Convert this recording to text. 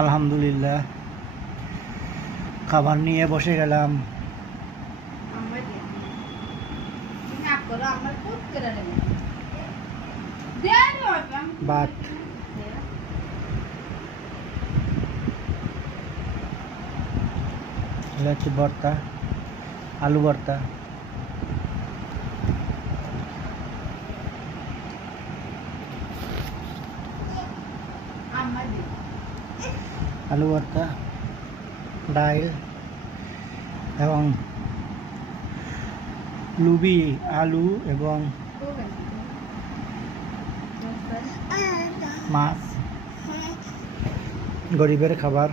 আলহামদুলিল্লাহ খাবার নিয়ে বসে গেলাম। ভাত, ভর্তা, আলু ভর্তা, আলু ভর্তা, ডাইল এবং লুবি আলু এবং মাছ। গরিবের খাবার।